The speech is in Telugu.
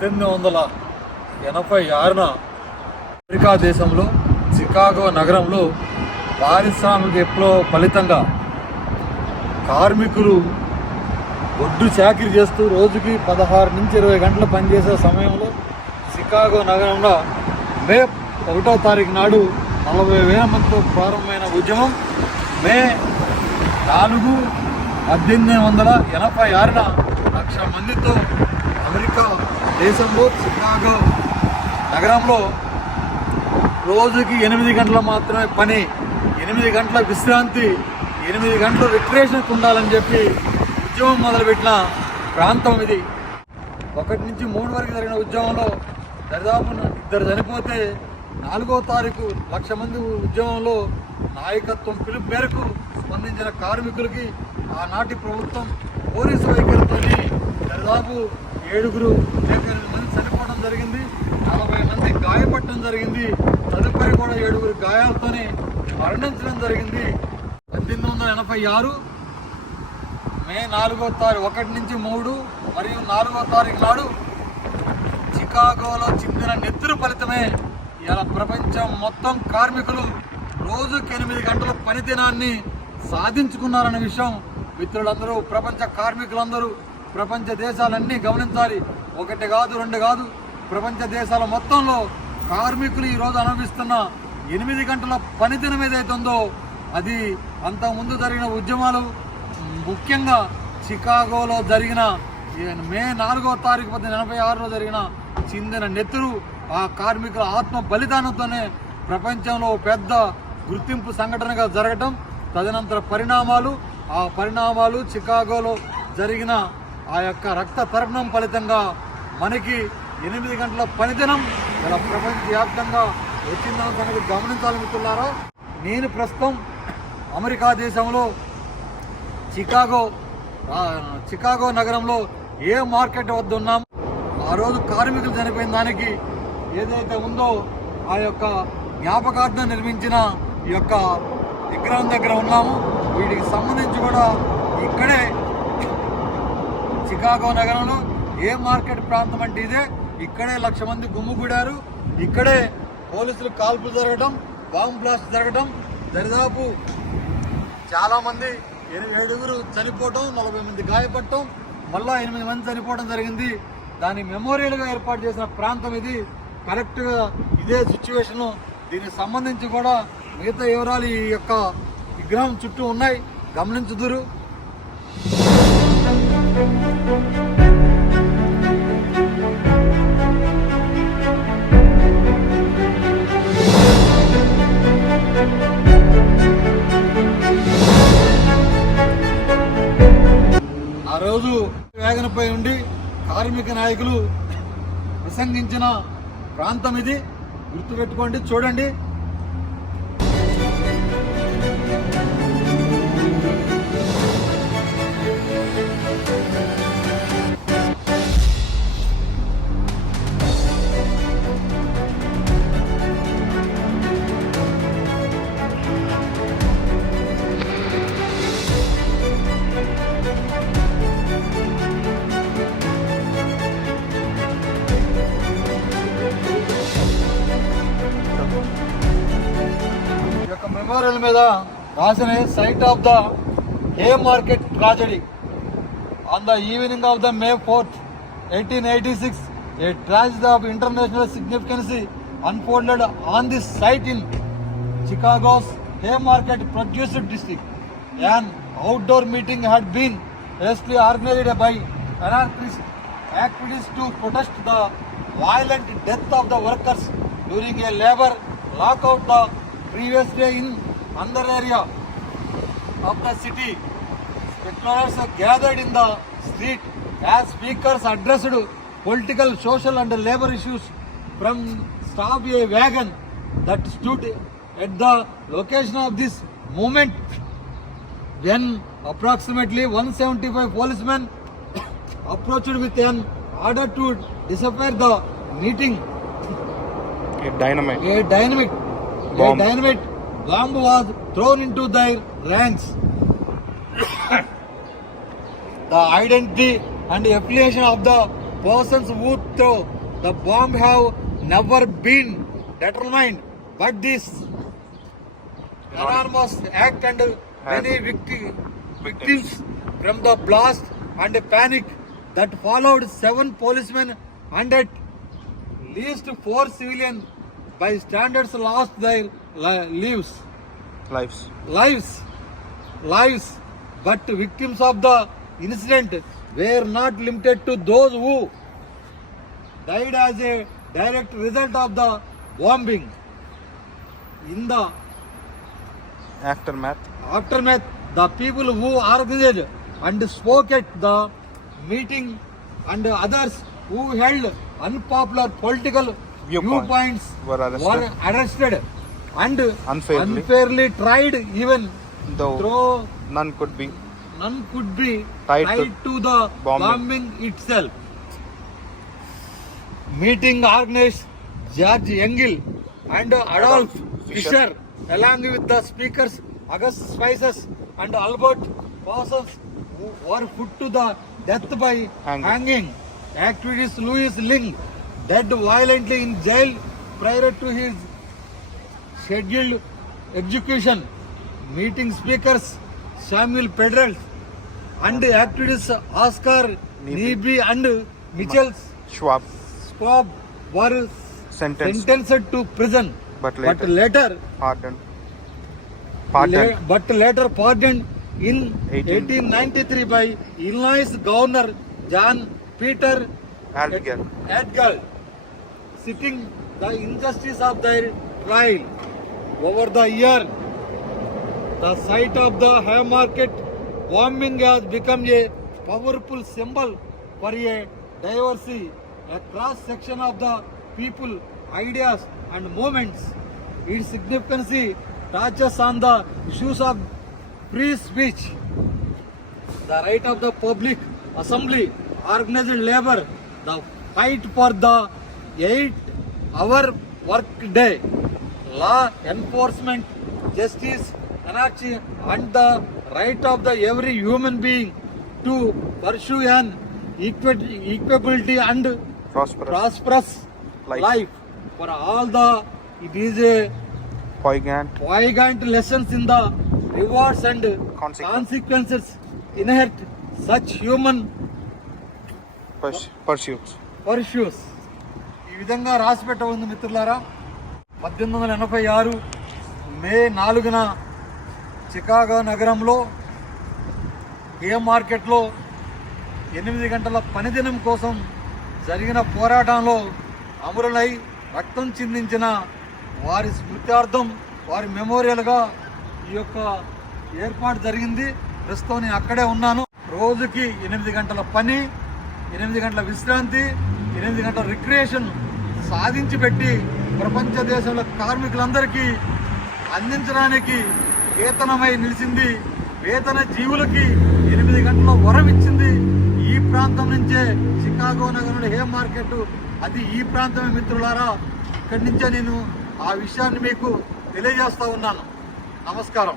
1886 అమెరికా దేశంలో చికాగో నగరంలో పారిశ్రామిక విప్లవ ఫలితంగా కార్మికులు ఒడ్డు చాకిరీ చేస్తూ రోజుకి 16 నుంచి 20 గంటలు పనిచేసే సమయంలో చికాగో నగరంలో మే 1వ తారీఖు నాడు 40,000 మందితో ప్రారంభమైన ఉద్యమం మే 4, 1886 లక్ష మందితో అమెరికా దేశంలో చికాగో నగరంలో రోజుకి 8 గంటలు మాత్రమే పని, 8 గంటల విశ్రాంతి, 8 గంటల రిక్రియేషన్కి ఉండాలని చెప్పి ఉద్యమం మొదలుపెట్టిన ప్రాంతం ఇది. 1 నుంచి 3 వరకు జరిగిన ఉద్యమంలో దాదాపు 2 చనిపోతే 4వ తారీఖు 1,00,000 మంది ఉద్యమంలో నాయకత్వం పిలుపు మేరకు స్పందించిన కార్మికులకి ఆనాటి ప్రభుత్వం పోలీసు వైఖరితో దాదాపు 7 లేక 8 మంది చనిపోవడం జరిగింది, 40 మంది గాయపడటం జరిగింది. తదుపరి కూడా 7 గాయాలతో మరణించడం జరిగింది. 1886 మే 4వ తారీఖు 1 నుంచి 3 మరియు 4వ తారీఖు నాడు చికాగోలో చిందిన నెత్తురు ఫలితమే ఇలా ప్రపంచం మొత్తం కార్మికులు రోజుకి 8 గంటల పనిదినాన్ని సాధించుకున్నారనే విషయం మిత్రులందరూ, ప్రపంచ కార్మికులందరూ, ప్రపంచ దేశాలన్నీ గమనించాలి. 1 కాదు 2 కాదు, ప్రపంచ దేశాల మొత్తంలో కార్మికులు ఈరోజు అనుభవిస్తున్న 8 గంటల పనిదినం ఏదైతే ఉందో అది అంతకుముందు జరిగిన ఉద్యమాలు, ముఖ్యంగా చికాగోలో జరిగిన మే 4వ తారీఖు 1886లో జరిగిన చిందిన నెత్తురు, ఆ కార్మికుల ఆత్మ బలిదానంతోనే ప్రపంచంలో పెద్ద గుర్తింపు సంఘటనగా జరగటం, తదనంతర ఆ పరిణామాలు చికాగోలో జరిగిన ఆ యొక్క రక్త తర్పణం ఫలితంగా మనకి 8 గంటల పనిదినం ఇలా ప్రపంచవ్యాప్తంగా వచ్చిందని మనకు గమనించాలి మిత్రులారా. నేను ప్రస్తుతం అమెరికా దేశంలో చికాగో నగరంలో ఏ మార్కెట్ వద్ద ఉన్నాం, ఆ రోజు కార్మికులు చనిపోయిన దానికి ఏదైతే ఉందో ఆ యొక్క జ్ఞాపకార్థం నిర్మించిన ఈ యొక్క విగ్రహం దగ్గర ఉన్నాము. వీటికి సంబంధించి కూడా ఇక్కడే చికాగో నగరంలో ఏ మార్కెట్ ప్రాంతం అంటే ఇదే, ఇక్కడే 1,00,000 మంది గుమ్ముగూడారు. ఇక్కడే పోలీసులు కాల్పులు జరగడం, బాంబు బ్లాస్ట్ జరగడం, దరిదాపు చాలామంది 7 చనిపోవటం, 40 మంది గాయపడటం, మళ్ళా 8 మంది చనిపోవడం జరిగింది. దాని మెమోరియల్గా ఏర్పాటు చేసిన ప్రాంతం ఇది. కరెక్ట్గా ఇదే సిచ్యువేషను. దీనికి సంబంధించి కూడా మిగతా వివరాలు ఈ యొక్క విగ్రహం చుట్టూ ఉన్నాయి, గమనించుదురు. ఆ రోజు వేగనపై ఉండి కార్మిక నాయకులు ప్రసంగించిన ప్రాంతం ఇది, గుర్తుపెట్టుకోండి, చూడండి. మెమోరియల్ మీద రాసిన site of the hay market tragedy on the evening of the May 4th, 1886, a tragedy of international significance unfolded on this site in Chicago's Haymarket Produce District. An outdoor meeting had been hastily organized by anarchist activists to protest the violent death of the workers during a labor lockout the previous day in another area of the city. Spectators gathered in the street as speakers addressed political, social and labor issues from stop a wagon that stood at the location of this movement. When approximately 175 policemen approached with an order to disappear the meeting, a dynamite bomb was thrown into their ranks. The identity and affiliation of the persons who throw the bomb have never been determined, but this enormous act and many victims from the blast and panic that followed. 7 policemen and at least 4 civilian bystanders lost their lives. But victims of the incident were not limited to those who died as a direct result of the bombing. In the aftermath, the people who organized and spoke at the meeting and others who held unpopular political viewpoints were arrested and unfairly tried, even though none could be tied to the bombing itself. Meeting organized George Engel and Adolf Fischer, along with the speakers August Spices and Albert Parsons, who were put to the death by hanging. Activist Louis Ling died violently in jail prior to his scheduled execution. Meeting speakers Samuel Pedrell and activists Oscar Neebe and Mitchell Schwab were sentenced to prison, but later pardoned in 1893 by Illinois Governor John Peter Edgar, citing the injustice of their trial. Over the year, the site of the Haymarket bombing has become a powerful symbol for a diversity, a cross-section of the people, ideas and movements. Its significance touches on the issues of free speech, the right of the public assembly, organized labor, the fight for the 8-hour work day, law enforcement, justice, anarchy, and the right of the every human being to pursue an equality and prosperous life. For all it is a poignant lessons in the rewards and consequences inherent such human pursuits. ఈ విధంగా రాసిపెట్ట ఉంది మిత్రులారా. 1886 మే 4న చికాగో నగరంలో ఏ మార్కెట్లో 8 గంటల పనిదినం కోసం జరిగిన పోరాటంలో అమరులై రక్తం చిందించిన వారి స్మృత్యార్థం, వారి మెమోరియల్గా ఈ యొక్క ఏర్పాటు జరిగింది. ప్రస్తుతం నేను అక్కడే ఉన్నాను. రోజుకి 8 గంటల పని, 8 గంటల విశ్రాంతి, 8 గంటల రిక్రియేషన్ సాధించి పెట్టి ప్రపంచ దేశంలో కార్మికులందరికీ అందించడానికి వేతనమై నిలిచింది. వేతన జీవులకి 8 గంటల వరం ఇచ్చింది. ఈ ప్రాంతం నుంచే చికాగో నగరంలో హే మార్కెట్, అది ఈ ప్రాంతమే మిత్రులారా. ఇక్కడి నుంచే నేను ఆ విషయాన్ని మీకు తెలియజేస్తా ఉన్నాను. నమస్కారం.